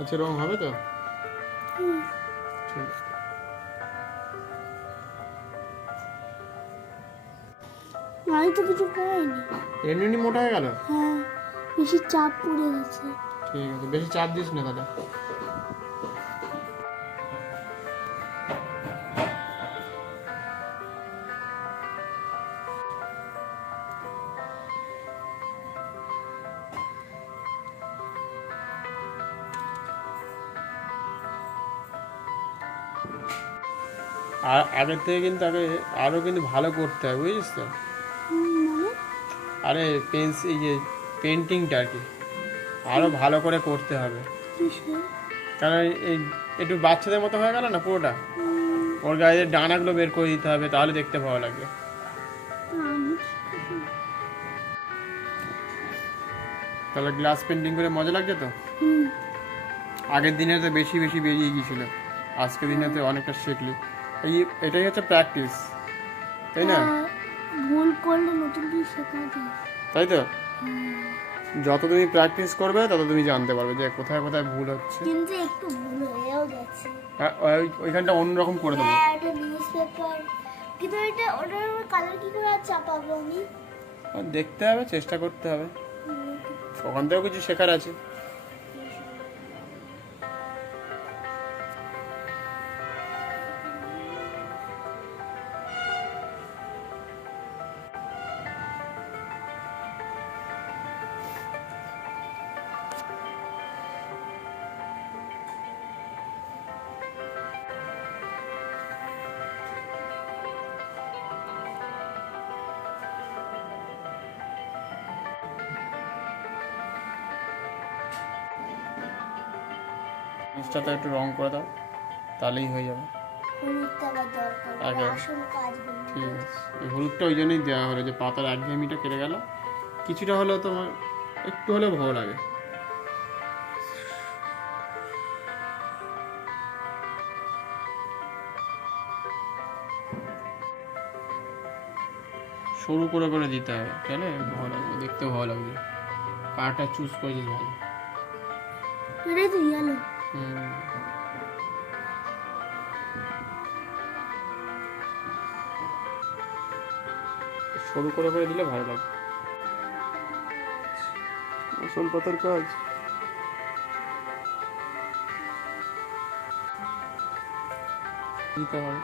আচ্ছা, রং হবে তো? হুম, ঠিক আছে। আমি তো কিছু করিনি। এমনি মোটা হয়ে গেল? হ্যাঁ, বেশি চাপ পড়ে গেছে। ঠিক আছে, বেশি চাপ দিস না তাহলে। আর আগের থেকে কিন্তু আরও কিন্তু ভালো করতে হবে, বুঝিস তো? মানে আরে এই যে পেন্টিংটা আর কি আরও ভালো করে করতে হবে। কিসে? কারণ এই একটু বাচ্চাদের মতো হয়ে গেল না পুরোটা। ওর গায়ে ডানাগুলো বের করে দিতে হবে, তাহলে দেখতে ভালো লাগবে। আমি তাহলে গ্লাস পেন্টিং করে মজা লাগছে তো? হুম, আগের দিনে তো বেশি বেশি বেরিয়ে গিয়েছিল, আজকের দিনে তো অনেকটা শিখলি। এটাই হচ্ছে প্র্যাকটিস, তাই না? আর ভুল করলে নতুন কিছু শেখা যায়। তাই তো, যত তুমি প্র্যাকটিস করবে তত তুমি জানতে পারবে যে কোথায় কোথায় ভুল হচ্ছে। কিন্তু একটু ভুল হয়েও গেছে। হ্যাঁ, ওইখানটা অন্যরকম করে দেবো। হ্যাঁ, এটা নিউজ পেপার, কিন্তু ওটার কালার কি করে আর চাপাবো আমি? আর দেখতে হবে, চেষ্টা করতে হবে, ওখান থেকেও কিছু শেখার আছে। জিনিসটাতে একটু রং করে দাও, তাহলেই হয়ে যাবে। হলুদটা আবার দরকার, আগে আসল কাজ হলুদ। ঠিক আছে, এই হলুদটা ওই জন্যই দেওয়া হলো যে পাতার একঘেয়েমিটা কেটে গেল, কিছুটা হলেও তোমার একটু হলেও ভালো লাগে। সরু করে করে দিতে হবে, তাহলে ভালো লাগবে, দেখতেও ভালো লাগবে। কাটা চুজ করেছিস ভালো। এটাই তো ইয়েলো। হুম, সরু করে করে দিলে ভালো লাগবে। আসল পাতার কাজ। দিতে হবে।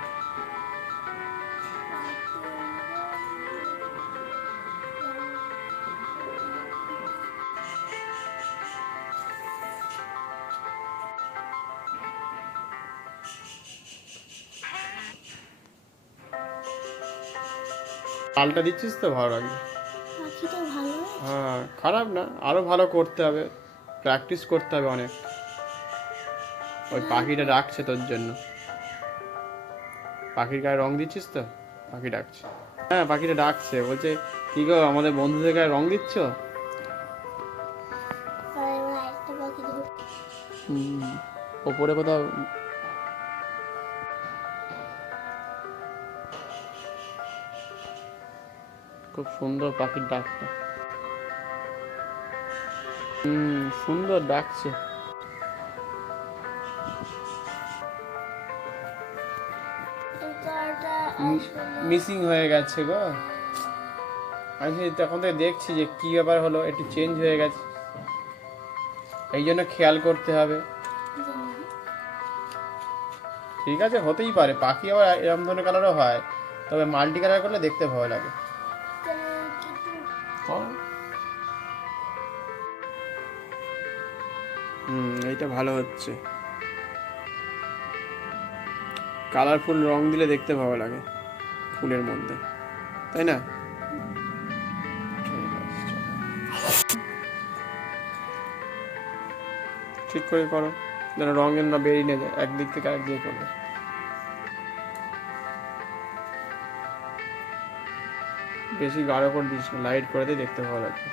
পাল্টা দিচ্ছিস তো ভালো লাগবে। পাখিটা ভালো। হ্যাঁ, খারাপ না, আরো ভালো করতে হবে, প্র্যাকটিস করতে হবে অনেক। ওই পাখিটা ডাকছে তোর জন্য। পাখির গায়ে রং দিচ্ছিস তো, পাখি ডাকছে। হ্যাঁ, পাখিটা ডাকছে, বলছে কি গো আমাদের বন্ধুদের গায়ে রং দিচ্ছ? আর এবার একটা পাখি দেবো। ওপরে কোথাও খুব সুন্দর পাখির ডাকটা। সুন্দর ডাকছে। এটা আসলে মিসিং হয়ে গেছে গো। আমি তখন থেকে দেখছি যে কি ব্যাপার হলো, একটু চেঞ্জ হয়ে গেছে, এই জন্য খেয়াল করতে হবে। ঠিক আছে, হতেই পারে, পাখি আবার এরকম ধরনের কালারও হয়, তবে মাল্টি কালার করলে দেখতে ভালো লাগে। হ্যাঁ। এইটা ভালো হচ্ছে, কালারফুল রং দিলে দেখতে ভালো লাগে ফুলের মধ্যে, তাই না? ঠিক আছে, চলো। ঠিক করে করো, যেন রং যেন না বেরিয়ে না যায় একদিক থেকে আরেক দিকে করবে। বেশি গাঢ় করে দিস না, লাইট করে দিয়ে দেখতে ভালো লাগবে।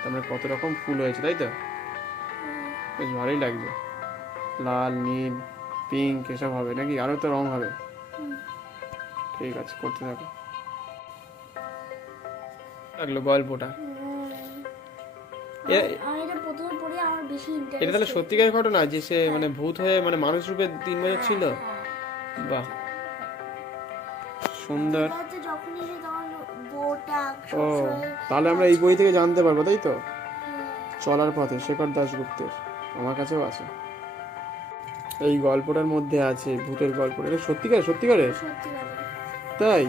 তারপরে কত রকম ফুল হয়েছে, তাই তো? বেশ ভালোই লাগবে, লাল, নীল, পিঙ্ক এসব হবে নাকি, আরও তো রং হবে। ঠিক আছে, করতে থাকো। লাগলো গল্পটা? আমি এটা প্রথমে পড়ে আমার বেশি এটা ইন্টারেস্ট। তাহলে সত্যিকারের ঘটনা যে সে মানে ভূত হয়ে মানে মানুষ রূপে 3 বছর ছিল? বাহ, সুন্দর। যখনই যে তখন বউটা ও, সবসময় তাহলে আমরা এই বই থেকে জানতে পারবো, তাই তো? চলার পথে, শেখর দাশগুপ্তের। আমার কাছেও আছে এই গল্পটার মধ্যে আছে ভূতের গল্প। এটা সত্যিকার সত্যিকারে সত্যি করে। তাই?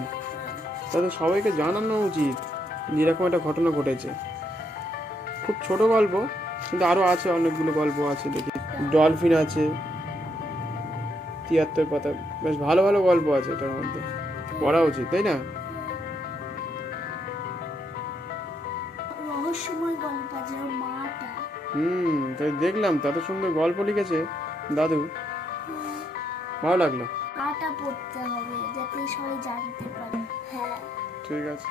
তাদের সবাইকে জানানো উচিত যেরকম একটা ঘটনা ঘটেছে। খুব ছোট গল্প, কিন্তু আরো আছে অনেকগুলো গল্প আছে দেখি। ডলফিন আছে, 73 পাতা, বেশ ভালো ভালো গল্প আছে এটার মধ্যে, পড়া উচিত, তাই না? রহস্যময় গল্প আছে ওর মাটা। তাই দেখলাম তো, এত সুন্দর গল্প লিখেছে দাদু, ভালো লাগলো। মাটা পড়তে হবে যাতে সবাই জানতে পারে। হ্যাঁ, ঠিক আছে,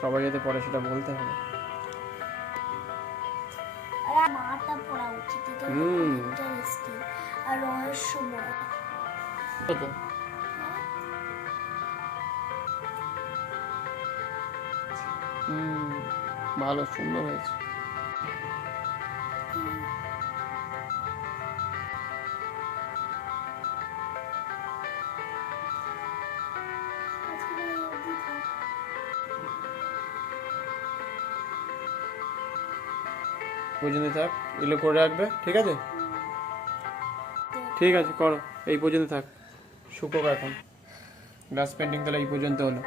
সবাই যাতে পড়ে সেটা বলতে হবে। আর মাটা পড়া উচিত, এটা ইন্টারেস্টিং আর রহস্যময়। ভালো, সুন্দর হয়েছে। আজকে এই অবধি থাক। পর্যন্ত থাক, এগুলো করে রাখবে, ঠিক আছে? ঠিক আছে, করো, এই পর্যন্ত থাক, শুকোক এখন। গ্লাস পেন্টিং তাহলে এই পর্যন্ত হলো।